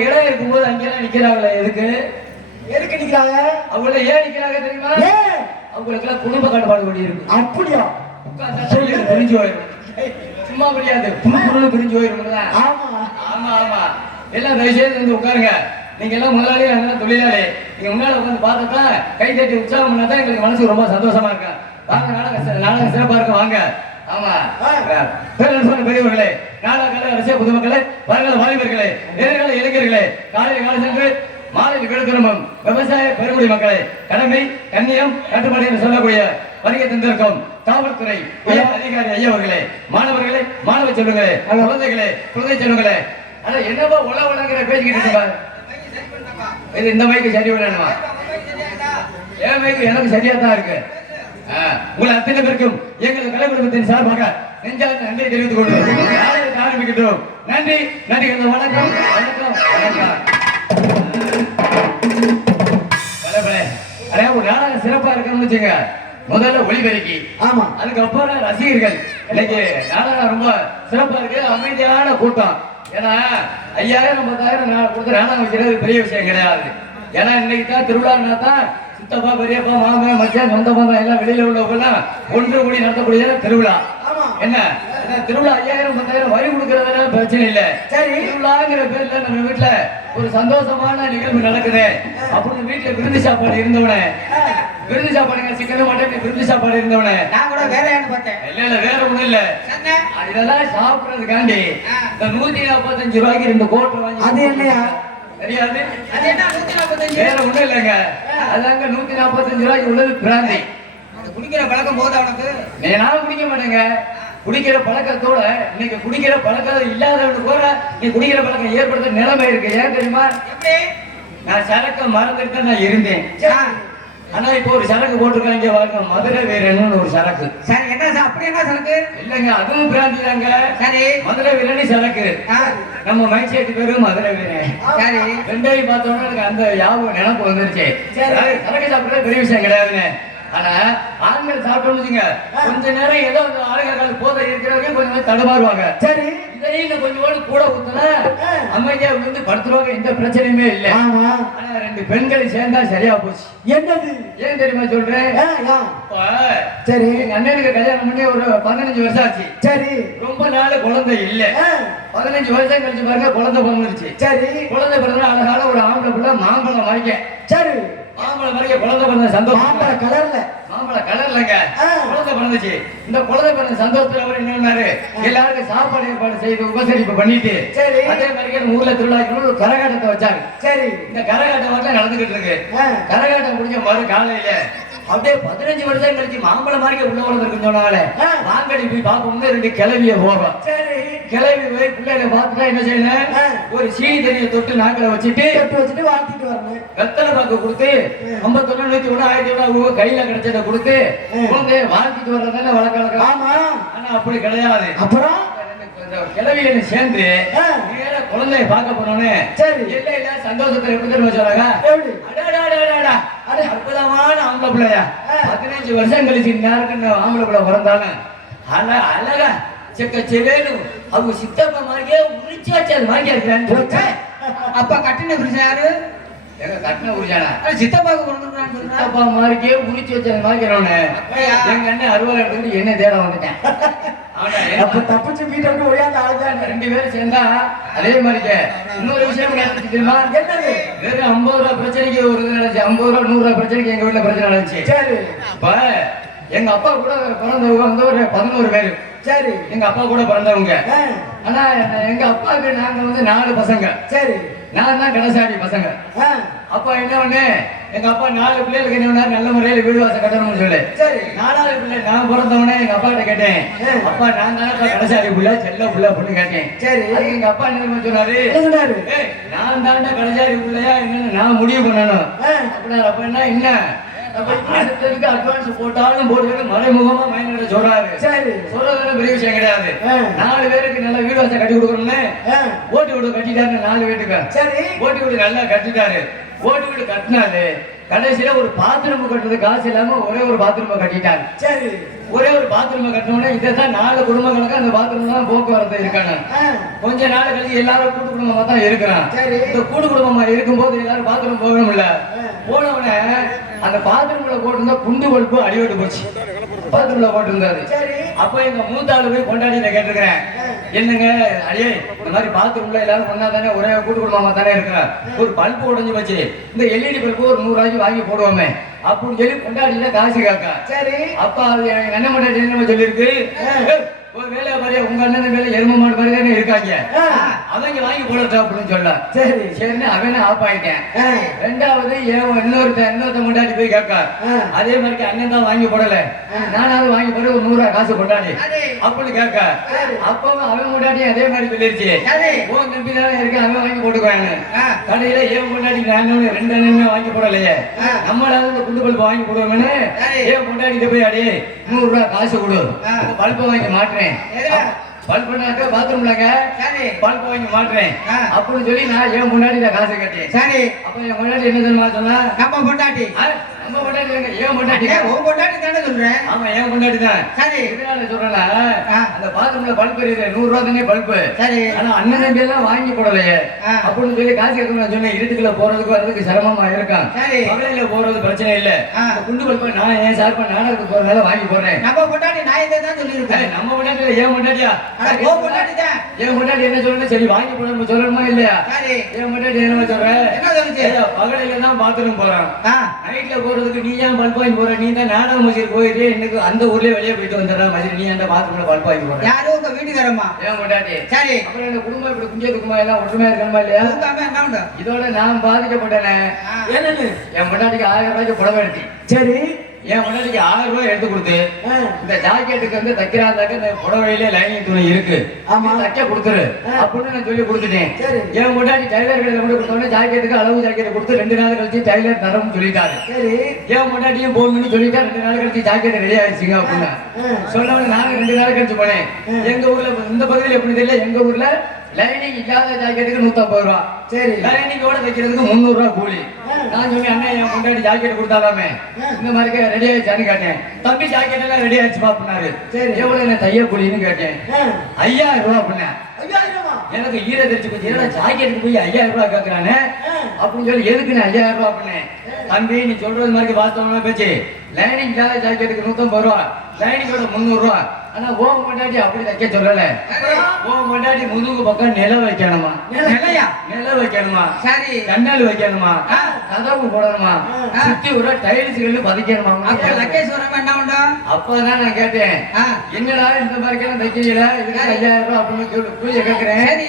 இடம் இருக்கும்போது அங்கெல்லாம் நிக்கிறாங்களே எதுக்கு? எதுக்கு நிக்கிறாங்க? அவங்கள ஏன் நிக்கிறாங்க தெரியுமா? அவங்களுக்கு எல்லாம் குடும்ப கட்டுப்பாடு கூடி இருக்கு. அப்படியா? பிரிஞ்சு போயிடும் சும்மா முடியாது புழுன்னு பிரிஞ்சு போயிடும்ல ஆமா. ஆமா ஆமா. எல்லாம் தயவு செய்து வந்து உட்காருங்க. நீங்க எல்லாம் முதலாளி நாங்கெல்லாம் தொழிலாளி. நீங்க முன்னால உட்காந்து பார்த்தா கை தட்டி உற்சாகம் பண்ணா தான் எங்களுக்கு மனசுக்கு ரொம்ப சந்தோஷமா இருக்கு வாங்க நாடகம் நாடகம் சிறப்பா இருக்கு வாங்க. ஆமா. பெரியவர்களே நாடக கலை ரசிக பொதுமக்களே வருங்கால வாலிபர்களே எதிர்கால இளைஞர்களே காலையில் காலை சென்று மாலையில் விழுத்திரும்பும் விவசாய பெருங்குடி மக்களே கடமை கண்ணியம் கட்டுப்பாடு என்று சொல்லக்கூடிய வருகை தந்திருக்கும் காவல்துறை உயர் அதிகாரி ஐயா அவர்களே மாணவர்களே மாணவ செல்வங்களே குழந்தைகளே குழந்தை செல்வங்களே. அட என்னப்பா உல உலகிற பேசிக்கிட்டு இருக்கா? இது இந்த மைக்கு சரி பண்ணணுமா? என் மைக்கு? எனக்கு சரியா தான் இருக்கு. உங்கள் அத்தனை பேருக்கும் எங்கள் கலைக்குடும்பத்தின் சார்பாக நெஞ்சார்ந்த நன்றியை தெரிவித்துக் நாளைக்கு ஆரம்பிக்கின்றோம். நன்றி நன்றி வணக்கம் வணக்கம் வணக்கம். ஒரு நாடகம் சிறப்பா இருக்கணும்னு வச்சுங்க முதல்ல ஒளிபெருக்கி ஆமா. அதுக்கப்புறம் ரசிகர்கள். இன்னைக்கு நாடகம் ரொம்ப சிறப்பா இருக்கு அமைதியான கூட்டம். ஏன்னா ஐயாயிரம் பத்தாயிரம் நான் கொடுத்து நாடகம் வைக்கிறது பெரிய விஷயம் கிடையாது. ஏன்னா இன்னைக்கு தான் திருவிழான்னா தான் சித்தப்பா பெரியப்பா மாமன் மச்சான் சொந்த பந்தம் எல்லாம் வெளியில உள்ளவங்க எல்லாம் ஒன்று கூடி நடத்தக்கூடிய திருவிழா. என்ன? திருவிழா ஐயாயிரம் பத்தாயிரம் வரி கொடுக்கறதுல பிரச்சனை இல்ல. சரி. திருவிழாங்கிற பேர்ல நம்ம வீட்டுல ஒரு சந்தோஷமான நிகழ்வு நடக்குது. அப்படின்னு வீட்டுல விருந்து சாப்பாடு இருந்தவனே. விருந்து சாப்பாடுங்க சிக்கன் மட்டன் விருந்து சாப்பாடு இருந்தவனே. நான் கூட வேற பார்த்தேன். இல்ல இல்ல வேற ஒண்ணும் இல்ல. இதெல்லாம் சாப்பிடுறதுக்காண்டி இந்த நூத்தி நாற்பத்தஞ்சு ரூபாய்க்கு ரெண்டு கோட்டை வாங்கி அது என்னையா? தெரியாது வேற ஒண்ணும் இல்லைங்க. அதாங்க நூத்தி நாற்பத்தஞ்சு ரூபாய்க்கு உள்ளது பிராந்தி. குடிக்கிற பழக்கம் போதா உனக்கு? நீ நான் குடிக்க மாட்டேங்க. குடிக்கிற பழக்கத்தோட இன்னைக்கு குடிக்கிற பழக்கம் இல்லாதவனு கூட நீ குடிக்கிற பழக்கம் ஏற்படுத்த நிலைமை இருக்கு. ஏன் தெரியுமா? நான் சரக்க மறந்துட்டு நான் இருந்தேன். ஆனா இப்போ ஒரு சரக்கு போட்டிருக்காங்க பாருங்க. மதுரை வீரன்னு ஒரு சரக்கு. சரி என்ன அப்படி என்ன சரக்கு? இல்லைங்க அதுவும் பிராந்தி தாங்க. சரி. மதுரை வீரனி சரக்கு. நம்ம மைசேட்டு பேரு மதுரை வீரன் சரி. ரெண்டையும் பார்த்தோன்னா எனக்கு அந்த ஞாபகம் நினப்பு வந்துருச்சு. சரக்கு சாப்பிடுறது பெரிய விஷயம் கிடையாதுங்க. ஆனா ஆண்கள் சாப்பிட்டோம்னு வச்சுங்க கொஞ்ச நேரம் ஏதோ அந்த ஆளுகள் போதை இருக்கிறவங்க கொஞ்சம் கொஞ்சம் தடுமாறுவாங்க. சரி. இதையும் இன்னும் கொஞ்சோடு கூட ஊத்துனா. அமைதியா விழுந்து படுத்துருவாங்க எந்த பிரச்சனையுமே இல்லை. ஆனா ரெண்டு பெண்கள் சேர்ந்தா சரியா போச்சு. என்னது? ஏன் தெரியுமா சொல்றேன்? சரி. எங்க அண்ணனுக்கு கல்யாணம் பண்ணி ஒரு பதினஞ்சு வருஷம் ஆச்சு. சரி. ரொம்ப நாள் குழந்தை இல்ல. பதினஞ்சு வருஷம் கழிச்சு பாருங்க குழந்தை பிறந்துருச்சு. சரி. குழந்தை பிறந்த அழகான ஒரு ஆம்பளை பிள்ளை மாம்பழம் மறைக்க சரி. மாம்பழம் மறைக்க குழந்தை பிறந்த சந்தோஷம். மாம்பழ கலர்ல. மாம்பழம் கலர்லங்க. குழந்தை பிறந்துச்சு. இந்த குழந்தை பிறந்த சந்தோஷத்துல அவர் என்ன எல்லாருக்கும் சாப்பாடு ஏற்பாடு செய்து உபசரிப்பு பண்ணிட்டு சரி. அதே மாதிரி ஊர்ல திருவிழாக்கு ஒரு கரகாட்டத்தை வச்சாங்க சரி. இந்த கரகாட்டம் நடந்துகிட்டு இருக்கு. கரகாட்டம் முடிஞ்ச மறு காலையில அப்படியே பதினஞ்சு வருஷம் கழிச்சு மாம்பழம் மாதிரி உள்ள சொன்னாங்களே ஆ. வாங்கடி போய் பார்ப்போம்னு ரெண்டு கிளவிய சரி. கிளவி போய் பிள்ளைகளை பார்த்துட்டா என்ன. செய்யணும்? ஒரு சீனி தண்ணியை தொட்டு நாக்கில வச்சுட்டு தொட்டு வச்சுட்டு வாழ்த்திட்டு வரணும். வெத்தலை பாக்கு கொடுத்து ஐம்பத்தொன்னு நூத்தி ஒண்ணு ஆயிரத்தி ஒண்ணு கையில கிடைச்சதை கொடுத்து வாழ்த்திட்டு வழக்க வழக்கம். ஆமா. ஆனா அப்படி கிடையாது. அப்புறம்? இந்த கிளவிகள் சேர்ந்து குழந்தைய பார்க்க போனோன்னு சரி. இல்ல இல்ல சந்தோஷத்தை எப்படி. அட அற்புதமான ஆம்பளை பிள்ளையா. பதினஞ்சு வருஷம் கழிச்சு இந்நேரத்துக்கு இந்த ஆம்பளை பிள்ளை பிறந்தாங்க. அழ அழகா செக்க செவேனு அவங்க சித்தப்பா மாதிரியே உரிச்சு வச்சு அது மாதிரியே இருக்கிறேன் அப்பா கட்டின புருஷன் யாரு? கட்டின உரிச்சானா சித்தப்பாக்கு சொல்றா சித்தப்பா மாதிரியே உரிச்சு வச்சு அது மாதிரிக்கிறவனு? எங்க அண்ணன் அறுவாள் எடுத்துக்கிட்டு என்ன தேட வந்துட்டேன். ஆனா அப்ப தப்பிச்சு வீட்டை விட்டு ஒழியாந்த ஆளுதான் ரெண்டு பேரும் சேர்ந்தா அதே மாதிரிக்க. இன்னொரு விஷயம் தெரியுமா? வெறும் ஐம்பது ரூபா பிரச்சனைக்கு ஒரு நடந்துச்சு. ஐம்பது ரூபா நூறு ரூபா பிரச்சனைக்கு எங்க வீட்டுல பிரச்சனை நடந்துச்சு. சரி. இப்ப எங்க அப்பா கூட பிறந்தவங்க வந்து ஒரு பதினோரு பேரு. சரி. எங்க அப்பா கூட பிறந்தவங்க. ஆனா எங்க அப்பாவுக்கு நாங்க வந்து நாலு பசங்க. சரி. நான் தான் கடைசாடி பசங்க அப்பா என்ன பண்ணு? எங்க அப்பா நாலு பிள்ளைகளுக்கு என்ன நல்ல முறையில வீடு வாசல் கட்டணும்னு சொல்லு. சரி. நாலாவது பிள்ளை நான் பிறந்தவனே எங்க அப்பா கிட்ட கேட்டேன். அப்பா நான் தானே கடைசாடி பிள்ளை செல்ல பிள்ளை அப்படின்னு கேட்டேன். சரி. அதுக்கு எங்க அப்பா என்ன சொன்னாரு? நான் தாண்டா கடைசாடி பிள்ளையா என்னன்னு நான் முடிவு பண்ணணும். அப்படின்னா அப்ப என்ன என்ன? அட்வான்ஸ் போட்டாலும் போடுறது மறைமுகமா மைனட சொல்றாரு. சரி. சொல்றது பெரிய விஷயம் கிடையாது. நாலு பேருக்கு நல்ல வீடு கட்டி கொடுக்கணும்னு ஓட்டு வீடு கட்டிட்டாரு நாலு வீட்டுக்கு சரி. ஓட்டு வீடு நல்லா கட்டிட்டாரு. ஓட்டு வீடு கட்டினாரு. கடைசியில ஒரு பாத்ரூம் கட்டுறது காசு இல்லாம ஒரே ஒரு பாத்ரூம் கட்டிட்டாரு. சரி. ஒரே ஒரு பாத்ரூம் கட்டணும்னா இதுதான் நாலு குடும்பங்களுக்கு அந்த பாத்ரூம் தான் போக்குவரத்து இருக்கானு ஆ, கொஞ்ச நாள் கழிச்சு எல்லாரும் கூட்டு குடும்பமா தான் இருக்கிறான். சரி. இந்த கூட்டு குடும்பமா இருக்கும்போது எல்லாரும் பாத்ரூம் போகணும்ல ஆ. போன உடனே அந்த பாத்ரூம்ல போட்டிருந்த குண்டு கொழுப்பு அடிபட்டு போச்சு. பாத்ரூம்ல போட்டிருந்தாரு சரி. அப்ப எங்க மூத்த ஆளு போய் கொண்டாடி நான் கேட்டிருக்கிறேன் என்னங்க அடியே இந்த மாதிரி பாத்ரூம்ல எல்லாரும் ஒண்ணா தானே ஒரே கூட்டு குடும்பமா தானே இருக்கிறோம் ஒரு பல்பு உடைஞ்சு போச்சு. இந்த எல்இடி பல்பு ஒரு நூறு ரூபாய்க்கு வாங்கி போடுவோமே. அப்படின்னு சொல்லி கொண்டாடினா காசு காக்கா சரி. அப்பா என்ன சொல்லியிருக்கு? ஆ. ஏய், ஒரு வேலை பாரு உங்க அண்ணன் வேலை எரும மாடு மாதிரி தானே இருக்காங்க அவங்க வாங்கி போடட்டும் அப்படின்னு சொல்ல சரி சரின்னு அவனே ஆஃப் ஆயிட்டேன் ரெண்டாவது ஏன் இன்னொருத்த இன்னொருத்த கொண்டாடி போய் கேட்கா. அதே மாதிரி அண்ணன் தான் வாங்கி போடல நானாவது வாங்கி போட ஒரு நூறு ரூபாய் காசு கொண்டாடி. அப்படின்னு கேட்க. அப்பவும் அவன் கொண்டாடி அதே மாதிரி சொல்லிருச்சு சரி. உன் தம்பி தானே இருக்கு அவன் வாங்கி போட்டுக்குவாங்க. கடையில ஏன் கொண்டாடி நானும் ரெண்டு அண்ணனுமே வாங்கி போடலையே. நம்மளாவது இந்த குண்டு பல்பு வாங்கி போடுவோம்னு. ஏன் கொண்டாடிட்டு போய் அடி நூறு ரூபாய் காசு கொடு. பல்பை வாங்கி மாட்டுறேன் எதுல? பல்புனாக்க பாத்ரூம்லங்க. சரி. பல்பு வாங்கி மாட்டுறேன். அப்படின்னு சொல்லி நான் ஏன் முன்னாடி நான் காசு கட்டேன் சரி. அப்ப என் முன்னாடி என்ன தெரியுமா சொன்னா? நம்ம பொண்டாட்டி. நம்ம உன் பொண்டாட்டி தானே சொல்றேன். ஆமா ஏன் முன்னாடி தான் சரி இதனால சொல்றேன்னா ஆ. அந்த பாத்ரூம்ல பல்பு இருக்குது நூறு ரூபா தானே பல்பு சரி. ஆனா அண்ணன் தம்பி எல்லாம் வாங்கி போடலையே. அப்படின்னு சொல்லி காசு கேட்கணும் நான் சொன்னேன். இருட்டுக்குள்ள போறதுக்கு வர்றதுக்கு சிரமமா இருக்கான். சரி. பகலையில போறது பிரச்சனை இல்ல. குண்டு பல்பு நான் ஏன் சார்பா நாடகத்துக்கு போறதுனால வாங்கி போடுறேன். நம்ம பொண்டாட்டி நான் இதை தான் சொல்லியிருக்கேன் நம்ம முன்னாடி ஏன் முன்னாடியா உன் பொண்டாட்டி தான். ஏன் முன்னாடி என்ன சரி வாங்கி போடணும் சொல்லணுமா இல்லையா? சரி. ஏன் முன்னாடி என்ன சொல்றேன் என்ன சொல்லுச்சு? பகலையில தான் பாத்ரூம் போறான். நைட்ல போறதுக்கு நீ ஏன் பல்ப் வாங்கி போற? நீ தான் நாடக மசூரி போயிட்டு எனக்கு அந்த ஊர்லயே வெளியே போயிட்டு வந்துடுற மசூரி நீ அந்த பாத்ரூம்ல பல்ப் வாங்கி போற? யாரும் உங்க வீட்டுக்காரம்மா. ஏன் கொண்டாட்டி சரி. அப்புறம் இந்த குடும்பம் இப்படி குஞ்ச துக்குமா எல்லாம் ஒற்றுமையா இருக்கணுமா இல்லையா? இதோட நான் பாதிக்கப்பட்டேனே. என்னன்னு என் முன்னாடிக்கு ஆயிரம் ரூபாய்க்கு புடவை எடுத்து சரி. என் முன்னாடிக்கு ஆயிரம் ரூபாய் எடுத்து கொடுத்து இந்த ஜாக்கெட்டுக்கு வந்து தைக்கிறாந்தாக்க இந்த புடவையிலே லைனிங் துணி இருக்கு ஆமா. தைக்க கொடுத்துரு. அப்படின்னு நான் சொல்லி கொடுத்துட்டேன். என் முன்னாடி டைலர் கடையில் கொண்டு கொடுத்தோன்னே ஜாக்கெட்டுக்கு அளவு ஜாக்கெட் கொடுத்து ரெண்டு நாள் கழிச்சு டைலர் தரம்னு சொல்லிட்டாரு சரி ஏன் முன்னாடியும் போன் பண்ணி சொல்லிட்டா ரெண்டு நாள் கழிச்சு ஜாக்கெட் ரெடி ஆயிடுச்சுங்க அப்படின்னா. சொன்னவங்க நாங்க ரெண்டு நாள் கழிச்சு போனேன். எங்க ஊர்ல இந்த பகுதியில் எப்படி தெரியல எங்க ஊர்ல லைனிங் இல்லாத ஜாக்கெட்டுக்கு நூத்தம்பது ரூபா. சரி. லைனிங்கோட தைக்கிறதுக்கு முந்நூறு ரூபா கூலி. நான் சொன்னேன் அண்ணன் என் முன்னாடி ஜாக்கெட் கொடுத்தாலாமே. இந்த மாதிரி ரெடி ஆயிடுச்சான்னு கேட்டேன். தம்பி ஜாக்கெட் எல்லாம் ரெடி ஆயிடுச்சு பாப்பினாரு சரி. எவ்வளவு என்ன தைய கூலின்னு கேட்டேன். ஐயாயிரம் ரூபா அப்படின்னா ஐயாயிரமா? எனக்கு ஈர தெரிச்சு போச்சு. என்னடா ஜாக்கெட்டுக்கு போய் ஐயாயிரம் ரூபாய் கேட்கறானே அப்படின்னு சொல்லி எதுக்கு நான் ஐயாயிரம் ரூபாய் பண்ணேன் தம்பி நீ சொல்றது மாதிரி வாஸ்தவமா பேச்சு. லைனிங் இல்லாத ஜாக்கெட்டுக்கு நூத்தம்பது ரூபா. லைனிங்கோட முந்நூறு ரூபா. ஆனா ஓ கொண்டாடி அப்படி தைக்க சொல்லல. ஓ கொண்டாடி முதுகு பக்கம் நில வைக்கணுமா? நிலையா? நில வைக்கணுமா? சரி. கண்ணால் வைக்கணுமா. கதவு போடணுமா. சுத்தி ஒரு டைல்ஸ் கல்லு பதிக்கணுமா? அப்ப லக்கேஸ்வரம் என்ன அப்பதான் நான் கேட்டேன். என்னடா இந்த மாதிரி இதுக்கு ஐயாயிரம் ரூபாய் அப்படின்னு சொல்லி பூஜை கேட்கிறேன் சரி.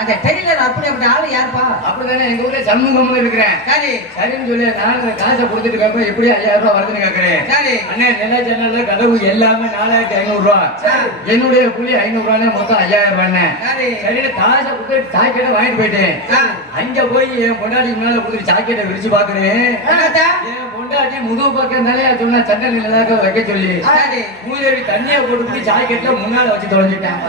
அந்த டெய்லர் அப்படி அப்படி ஆளு யாருப்பா? அப்படிதானே எங்க ஊர்ல சண்முகம்னு இருக்கிறேன். சரி. சரின்னு சொல்லி நான் காசை கொடுத்துட்டு எப்படி ஐயாயிரம் ரூபாய் வருதுன்னு கேட்கிறேன் சரி. அண்ணே நில ஜன்னல்ல கதவு எல்லாமே நாலாயிரத்தி ஐநூறு ரூபா. என்னுடைய கூலி ஐநூறு ரூபாய் மொத்தம் ஐயாயிரம் ரூபாய் சரி. காசை கொடுத்து ஜாக்கெட்டை வாங்கிட்டு போயிட்டேன். அங்க போய் என் பொண்டாட்டி முன்னால கொடுத்து ஜாக்கெட்டை விரிச்சு பாக்குறேன்? என் பொண்டாட்டி முதுகு பக்கம் தானே சொன்னா சண்டை நிலதாக வைக்க சொல்லி. சரி மூதேவி தண்ணியை போட்டு ஜாக்கெட்ல முன்னால வச்சு தொலைஞ்சிட்டேன்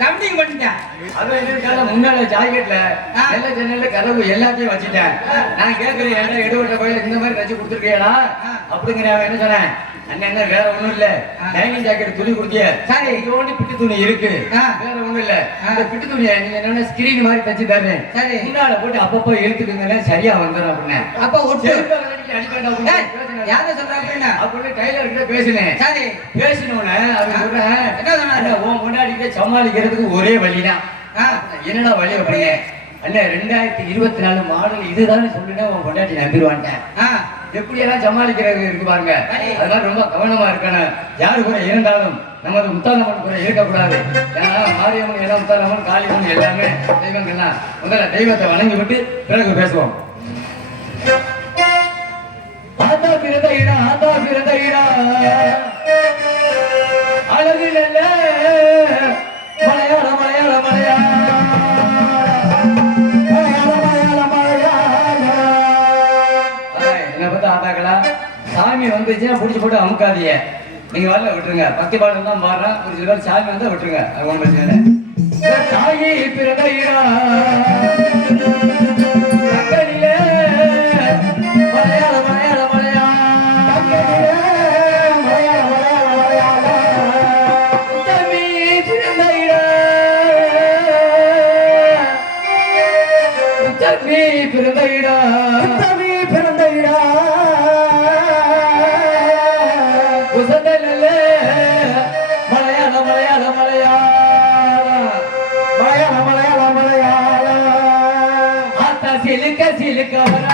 கம்மிங் பண்ணிட்டேன். அது என்னன்னா முன்னால ஜாக்கெட்ல ஆ. எல்லா ஜன்னல்ல கதவு எல்லாத்தையும் வச்சுட்டேன். நான் கேட்கிறேன் ஏன்டா எடுவட்ட கோயில் இந்த மாதிரி வச்சு கொடுத்துருக்கியடா. அப்படிங்கிற அவன் என்ன சொன்னேன்? அண்ணன் என்ன வேற ஒண்ணும் இல்ல. டைனிங் ஜாக்கெட் துணி கொடுத்திய. சரி. இதோண்டி பிட்டு துணி இருக்கு. வேற ஒண்ணும் இல்ல. ஆ. இந்த பிட்டு துணியை நீங்க என்ன ஸ்கிரீன் மாதிரி தச்சு தர்றேன் சரி. முன்னால போட்டு அப்பப்போ இழுத்துக்குங்க சரியா வந்துடும் அப்படின்னு அப்ப ஒட்டு. செருப்பால யார சொல்ற அப்படின்னா? அப்படின்னு டைலர் கிட்ட பேசினேன். சரி. பேசினோடனே அவன் சொல்றேன் என்ன உன் முன்னாடிக்கிட்ட சமாளிக்கிறதுக்கு ஒரே வழிதான் என்னடா வழி அப்படின்னு. அண்ணே ரெண்டாயிரத்தி இருபத்தி நாலு மாடல் இதுதானே சொல்லுனே உன் பொண்டாட்டி நம்பிடுவான்ட்டேன் எப்படி எல்லாம் சமாளிக்கிறது இருக்கு பாருங்க. அதெல்லாம் ரொம்ப கவனமா இருக்கணும். யாரு கூட இருந்தாலும் நமது முத்தாலம்மன் கூட இருக்கக்கூடாது. ஏன்னா மாரியம்மன் எல்லாம் முத்தாலம்மன் காளியம்மன் எல்லாமே தெய்வங்கள் தான் முதல்ல தெய்வத்தை வணங்கி விட்டு பிறகு பேசுவோம். பிறந்த இடா ஆத்தா பிறந்த இடா அழகில் அல்ல. மலையாள மலையாள பத்தி ஆட்டாங்களா சாமி வந்துச்சுன்னா பிடிச்சி போட்டு அமுக்காதீங்க. நீங்க வரல விட்டுருங்க. பக்தி பாடம் தான் பாடுறேன். ஒரு சில பேர் சாமி வந்தா விட்டுருங்க. அது ஒன்றும் பிரச்சனை இல்லை. தாயி பிறந்த ஈரா கவர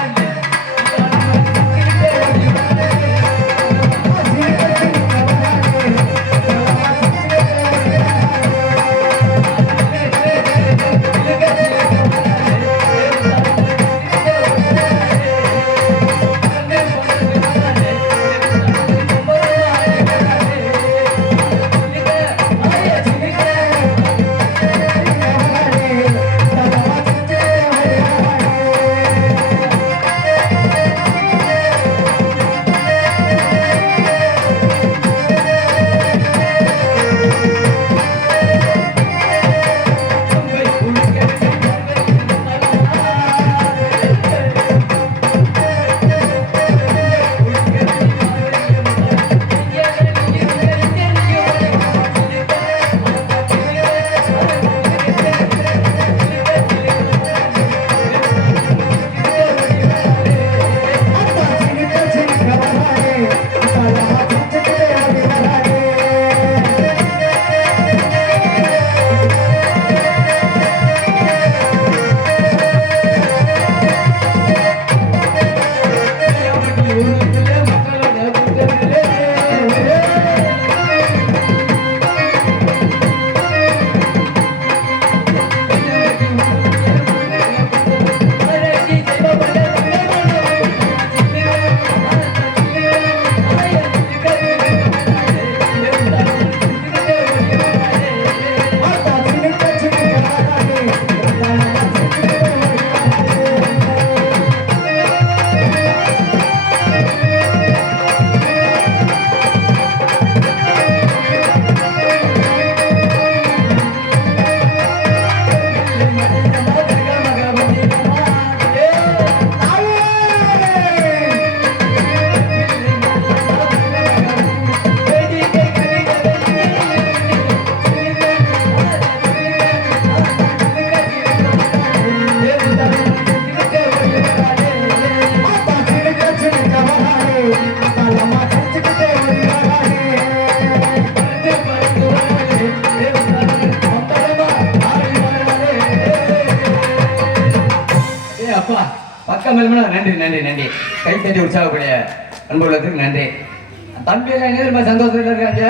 நன்றி நன்றி நன்றி. கை தட்டி உற்சாகப்படிய அன்புள்ளதுக்கு நன்றி. தம்பி எல்லாம் என்ன தெரியுமா சந்தோஷத்துல இருக்காங்க?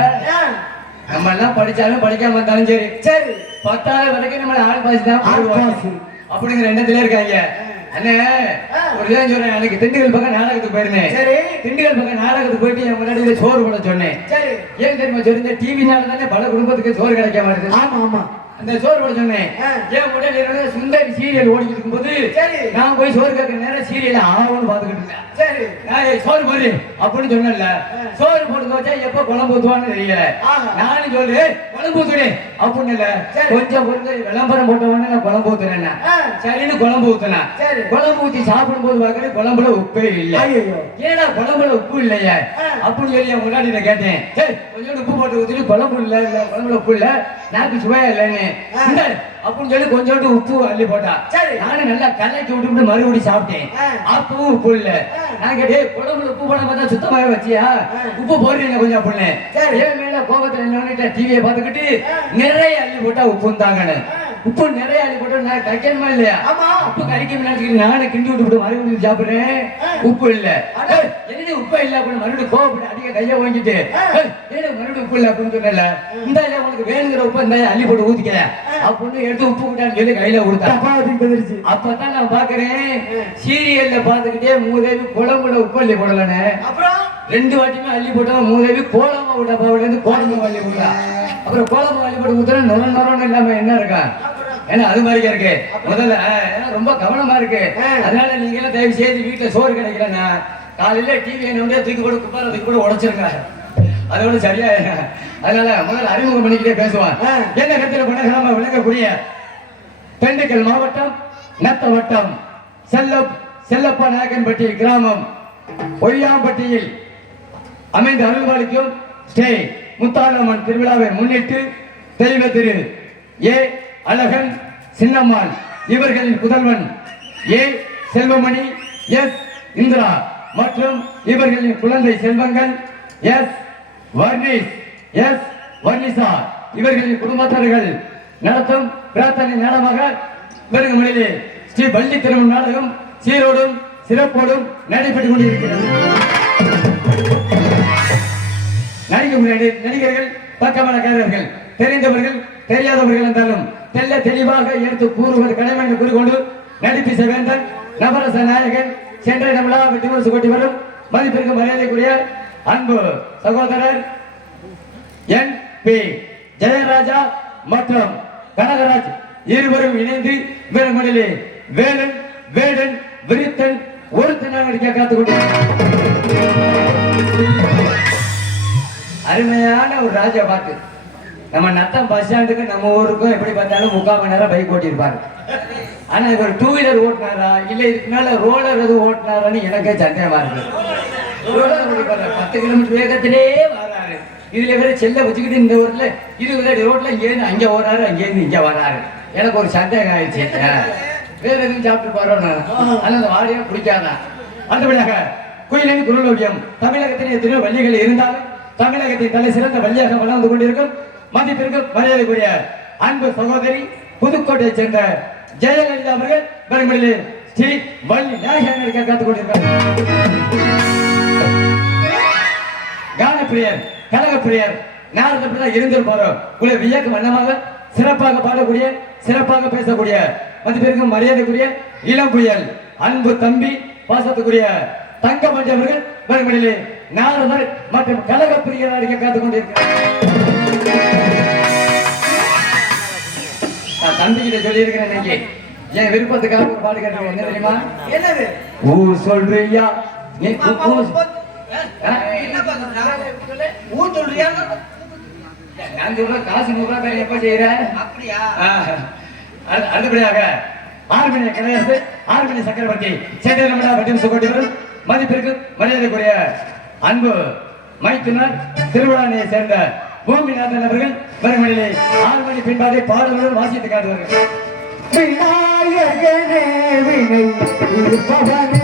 நம்ம எல்லாம் படிச்சாலும் படிக்காம இருந்தாலும் சரி. சரி. பத்தாவது வரைக்கும் நம்ம ஆள் பாசி தான். அப்படிங்கிற எண்ணத்துல இருக்காங்க. அண்ணே. ஒரு இதான் சொல்றேன். அன்னைக்கு திண்டுக்கல் பக்கம் நாடகத்துக்கு போயிருந்தேன். சரி. திண்டுக்கல் பக்கம் நாடகத்துக்கு போயிட்டு என் முன்னாடி சோறு போட சொன்னேன். சரி. ஏன் தெரியுமா? சொல்லுங்க டிவினால தானே பல குடும்பத்துக்கு சோறு கிடைக்க மாட்டேங்குது ஆமா ஆமா. அந்த சோறு போட சொன்னேன். என் உடனே சுந்தரி சீரியல் ஓடிக்கிட்டு இருக்கும்போது சரி. நான் போய் சோறு கேட்கிற நேரம் சீரியல் ஆகும்னு பாத்துக்கிட்டு இருந்தேன் சரி ஏய், சோறு போடு அப்படின்னு சொன்னல ஆ. சோறு போட்டு வச்சா எப்ப குழம்பு ஊத்துவான்னு தெரியல. நானும் சொல்லு "ஏய், குழம்பு ஊத்துடு அப்படின்னு இல்ல. கொஞ்சம் பொறுத்து விளம்பரம் போட்ட உடனே நான் குழம்பு ஊத்துறேன். சரின்னு குழம்பு ஊத்துனேன் சரி. குழம்பு ஊத்தி சாப்பிடும் போது பாக்குறேன் குழம்புல உப்பே இல்ல. ஏடா குழம்புல உப்பு இல்லையா. அப்படின்னு சொல்லி என் முன்னாடி நான் கேட்டேன் "ஏய், கொஞ்சோண்டு உப்பு போட்டு ஊத்திட்டு குழம்பு இல்ல இல்ல குழம்புல உப்பு இல்ல நாக்கு சுவையா இல்லைன்னு அப்படின்னு சொல்லி கொஞ்சோண்டு உப்பு அள்ளி போட்டா சரி. நானும் நல்லா கலக்கி விட்டு மறுபடியும் சாப்பிட்டேன். அப்பவும் உப்பு இல்ல. நான் கேட்டேன் குழம்புல உப்பு போட பார்த்தா சுத்தமாவே வச்சியா. உப்பு போடுறீங்க கொஞ்சம் அப்படின்னு சரி. என் மேல கோபத்துல என்ன டிவியை பார்த்துக்கிட்டு. நிறைய அள்ளி போட்டா உப்பு தாங்கன்னு. உப்பு நிறைய அள்ளி போட்டா நான் கக்கணுமா இல்லையா ஆமா உப்பு கறிக்க நினைச்சுக்கிட்டு நானும் கிண்டி விட்டு விட்டு மறுபடியும் சாப்பிடுறேன். உப்பு இல்ல என்னடி உப்பு இல்ல அப்படின்னு மறுபடியும் கோவப்பட்டு அடிக்க கைய வாங்கிட்டு ஏன் மறுபடியும் உப்பு இல்ல அப்படின்னு சொன்னல இந்த ஐயா உனக்கு வேணுங்கிற உப்பு இந்த அள்ளி போட்டு ஊத்திக்க அப்படின்னு எடுத்து உப்பு விட்டான்னு சொல்லி கையில கொடுத்தா தப்பா வந்துருச்சு அப்பதான் நான் பாக்குறேன் சீரியல்ல பாத்துக்கிட்டே மூதேவி குழம்புல உப்பு அள்ளி போடலன்னு அப்புறம் ரெண்டு வாட்டியுமே அள்ளி போட்டா மூதேவி கோலமா விட்ட பாவில இருந்து கோலமா அள்ளி போட்டா அப்புறம் கோலமா அள்ளி போட்டு ஊத்துறா நொர நொரன்னு இல்லாம என்ன இருக்கா ஏன்னா அது மாதிரி இருக்கு. முதல்ல ரொம்ப கவனமா இருக்கு. அதனால நீங்க எல்லாம் தயவு செய்து வீட்டுல சோறு கிடைக்கலன்னா காலையில டிவி என்ன தூக்கி போட்டு குப்பார தூக்கி போட்டு உடைச்சிருங்க. அதோட சரியா அதனால முதல்ல அறிமுகம் பண்ணிக்கிட்டே பேசுவான். என்ன கருத்துல குணகரமா விளங்கக்கூடிய திண்டுக்கல் மாவட்டம் நத்த வட்டம் செல்ல செல்லப்பா நாயக்கன்பட்டி கிராமம் ஒய்யாம்பட்டியில் அமைந்த அருள்வாளிக்கும் ஸ்ரீ முத்தாலம்மன் திருவிழாவை முன்னிட்டு தெய்வ திரு ஏ அழகன் சின்னம்மாள் இவர்களின் புதல்வன் ஏ. செல்வமணி எஸ். இந்திரா மற்றும் இவர்களின் குழந்தை செல்வங்கள் எஸ். வர்ணீஸ் எஸ். வர்ணிசா. இவர்களின் குடும்பத்தார்கள் நடத்தும் பிரார்த்தனை நாடகமாக வருகமணிலே ஸ்ரீ பள்ளி திருமண நாடகம் சீரோடும் சிறப்போடும் நடைபெற்றுக் கொண்டிருக்கிறது. நடிகர்கள் நடிகர்கள் பக்கமலக்காரர்கள் தெரிந்தவர்கள் தெரியாதவர்கள் என்றாலும் தெல்ல தெளிவாக எடுத்து கூறுவது கடமை என்று கூறிக்கொண்டு நடிப்பு சேவேந்தன் நவரச நாயகன் சென்ற நம்மளா வெற்றி கொட்டி வரும். மதிப்பிற்கு மரியாதைக்குரிய அன்பு சகோதரர் என் பி. ஜெயராஜா மற்றும் கனகராஜ் இருவரும் இணைந்து வீரமணிலே வேலன் வேடன் விரித்தன் ஒருத்தனாக நடிக்க காத்துக்கொண்டு அருமையான ஒரு ராஜா பாட்டு. நம்ம நத்தம் பஸ் ஸ்டாண்டுக்கு நம்ம ஊருக்கும் எப்படி பார்த்தாலும் முக்கால் மணி நேரம் பைக் ஓட்டியிருப்பாரு ஆனா இவர் டூ வீலர் ஓட்டினாரா? இல்ல இதுக்குனால ரோலர் எதுவும் ஓட்டினாரான்னு எனக்கே சந்தேகமா இருக்கு. ரோலர் பத்து கிலோமீட்டர் வேகத்திலே வராரு. இதுல வேற செல்ல வச்சுக்கிட்டு இந்த ஊர்ல இருபது அடி ரோட்ல இங்கேருந்து அங்க ஓடுறாரு அங்கேருந்து இங்க வராரு. எனக்கு ஒரு சந்தேகம் ஆயிடுச்சு. வேற எதுவும் சாப்பிட்டு போறோம் நான் ஆனா அந்த வாடியா பிடிக்காதான் அடுத்தபடியாக குயிலின் குரலோவியம் தமிழகத்தின் எத்தனையோ வள்ளிகள் இருந்தாலும் தமிழகத்தின் தலை சிறந்த வள்ளியாக வளர்ந்து கொண்டிருக்கும் மதிப்பிற்கு மரியாதைக்குரிய அன்பு சகோதரி புதுக்கோட்டையை சேர்ந்த ஜெயலலிதா அவர்கள் பெருமளிலே ஸ்ரீ வள்ளி நாயகன் இருக்க காத்துக் கொண்டிருக்கிறார் கானப்பிரியர் கலகப்பிரியர் நாரதப்படி இருந்திருப்பாரோ? உங்களை வியக்கும் வண்ணமாக சிறப்பாக பாடக்கூடிய சிறப்பாக பேசக்கூடிய மதிப்பிற்கு மரியாதைக்குரிய இளம் புயல் அன்பு தம்பி பாசத்துக்குரிய தங்கமணி அவர்கள் நாலு நாரதர் மற்றும் கலகப்பிரியர் அடிக்க காத்துக் கொண்டிருக்கிறார் நான் தம்பிகிட்ட சொல்லியிருக்கிறேன் இன்னைக்கு. என் விருப்பத்துக்காக ஒரு பாடு கேட்டேன் என்ன தெரியுமா? என்னது? ஊ சொல்றியா? நீ ஊ-? என்னப்பா? ஊ சொல்றியா? நான் சொல்றேன் காசு நூறு ரூபாய் எப்ப செய்யற? அப்படியா? அடுத்தபடியாக ஆர்மினிய கணேசு ஆர்மினிய சக்கரவர்த்தி சேதனமிடா மற்றும் சுகோட்டிவரும் மதிப்பிற்கு மரியாதைக்குரிய அன்பு மைத்துனர் திருவிழானையை சேர்ந்த பூமிநாதன் அவர்கள் வருமணிலே ஆறு மணி பின்பாதை பாடல்கள் வாசித்து காட்டுவார்கள். விநாயகனே வினை இருப்பவனே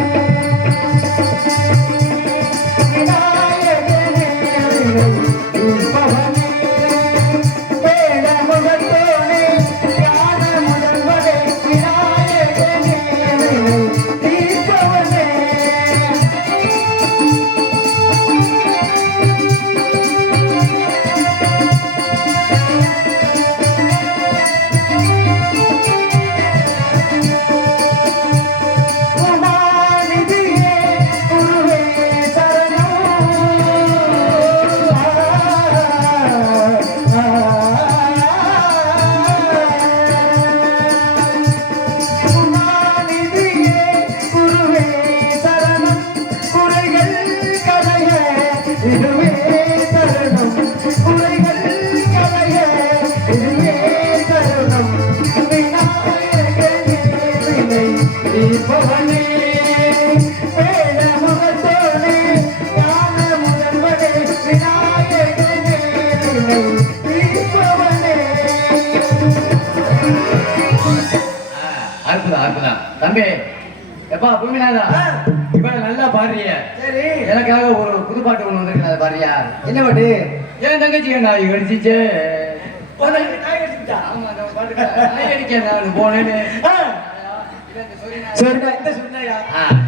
ஆ,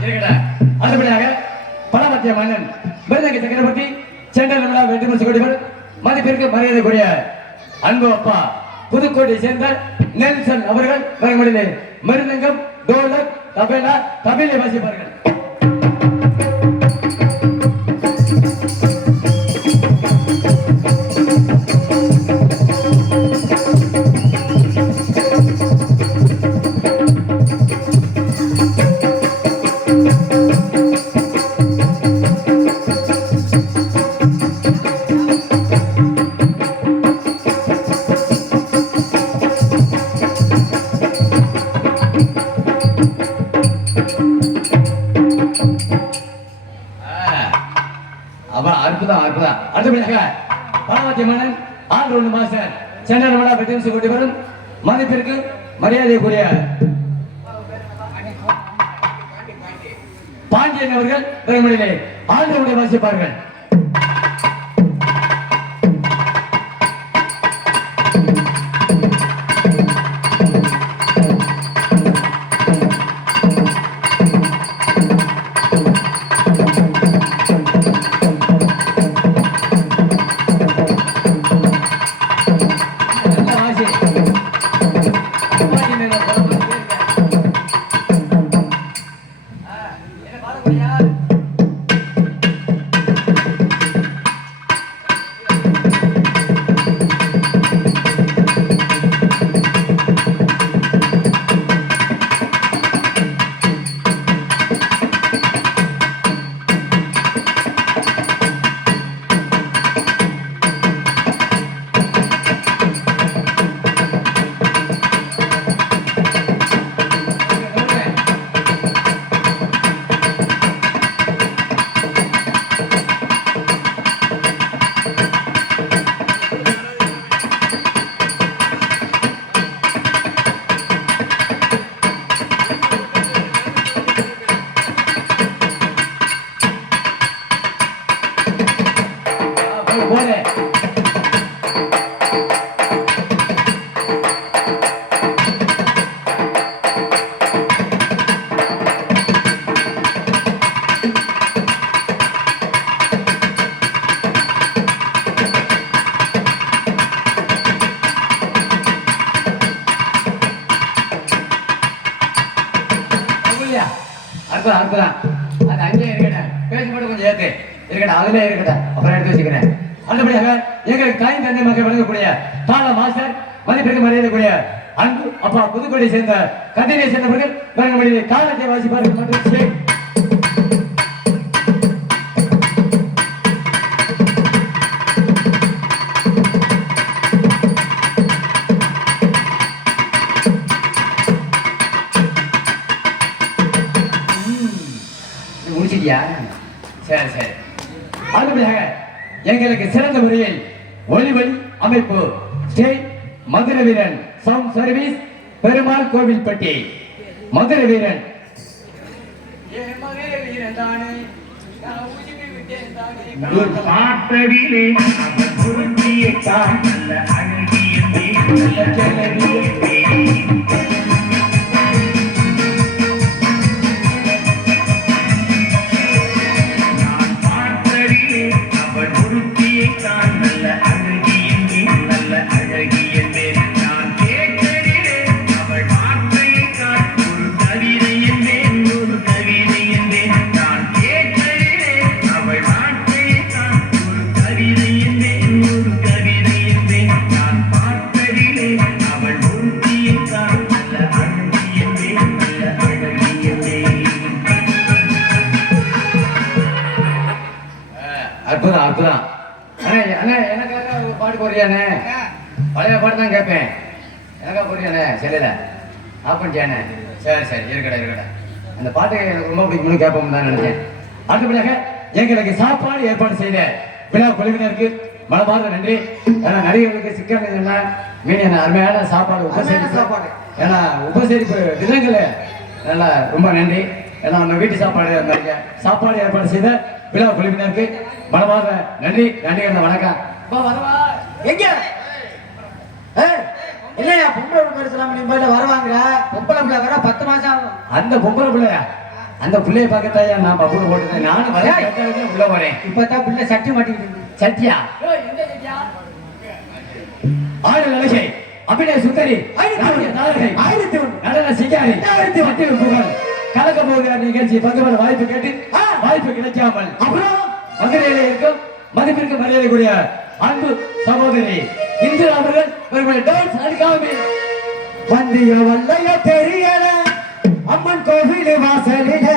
இருக்கடா. அடுத்தபடியாக பலமத்திய மன்னன் மிருதங்க சக்கரவர்த்தி சென்னை விழா வெற்றி கொடிகள் மதிப்பிற்கு மரியாதைக்குரிய அன்பு அப்பா புதுக்கோட்டை சேர்ந்த நெல்சன் அவர்கள் மிருதங்கம் டோலக் தபேலா தபிலை வாசிப்பார்கள். அப்பா அற்புதம். அற்புதம் அடுத்தபடியாக பலமத்திய மன்னன் ஆண்டு ஒன்று மாஸ்டர் சென்னை விழா வெற்றி கொண்டு வரும். மதிப்பிற்கு மரியாதைக்குரிய பாண்டியன் அவர்கள் பெருமொழியிலே ஆண்டு ஒன்று வாசிப்பார்கள். இருக்கட்டும் இருக்குது. அப்புறம் எடுத்து வச்சுக்கிறேன். அடுத்தபடியாக எங்கள் தாய் தந்தை மக்கள் வழங்கக்கூடிய தாள மாஸ்டர் மதிப்பிற்கு மரியாதைக்குரிய அன்பு அப்பா புதுக்கோட்டை சேர்ந்த கதிரியை சேர்ந்தவர்கள் வழங்கக்கூடிய காலத்தை வாசிப்பார்கள். மற்றும் முடிச்சிட்டியா? சரி சரி. அடுத்தபடியாக எங்களுக்கு சிறந்த முறையில் ஒளிவழி அமைப்பு state Madurai Veeran sound service Perumal Kovilpatti Madurai Veeran. பொருந்தியத்தான் சரி சரி இருக்கடா இருக்கடா. அந்த பாட்டு எனக்கு ரொம்ப பிடிக்கும்னு கேட்போம் தான் நினைச்சேன். அடுத்தபடியாக எங்களுக்கு சாப்பாடு ஏற்பாடு செய்த விழா குழுவினருக்கு மனமார்ந்த நன்றி. ஏன்னா நடிகர்களுக்கு என்ன மீன் என்ன அருமையான சாப்பாடு உபசரிப்பு. சாப்பாடு. ஏன்னா உபசரிப்பு தினங்களே நல்லா ரொம்ப நன்றி. ஏன்னா நம்ம வீட்டு சாப்பாடு அந்த மாதிரி சாப்பாடு ஏற்பாடு செய்த விழா குழுவினருக்கு மனமார்ந்த நன்றி. நன்றி அண்ணா வணக்கம் எங்க? இல்லையா பொம்பளை பிள்ளை சொல்லாம நீ போயிட்டு வருவாங்க பொம்பளை பிள்ளை வர பத்து மாசம் ஆகும். அந்த பொம்பளை பிள்ளையா? அந்த பிள்ளைய பார்க்கத்தாயா? நான் பப்புனு போட்டுட்டேன் நானும் வர கேட்டாலுமே உள்ள வரேன் இப்பதான் பிள்ளை சட்டி மாட்டிக்கிட்டு சத்யா ஆடு அழகை அபிநய சுந்தரி. ஆயிரத்தி நடன சிங்காரி மத்திய புகழ் கலக்க போகிற நிகழ்ச்சி பங்கு பெற வாய்ப்பு கேட்டு. வாய்ப்பு கிடைக்காமல் அப்புறம்? மதுரையில இருக்கும் மதிப்பிற்கு மரியாதைக்குரிய அன்பு சகோதரி இன்று அவர்கள் இவர்களை டான்ஸ் அடிக்காம வந்திய வல்லைய தெரியல அம்மன் கோவில் வாசலிலே.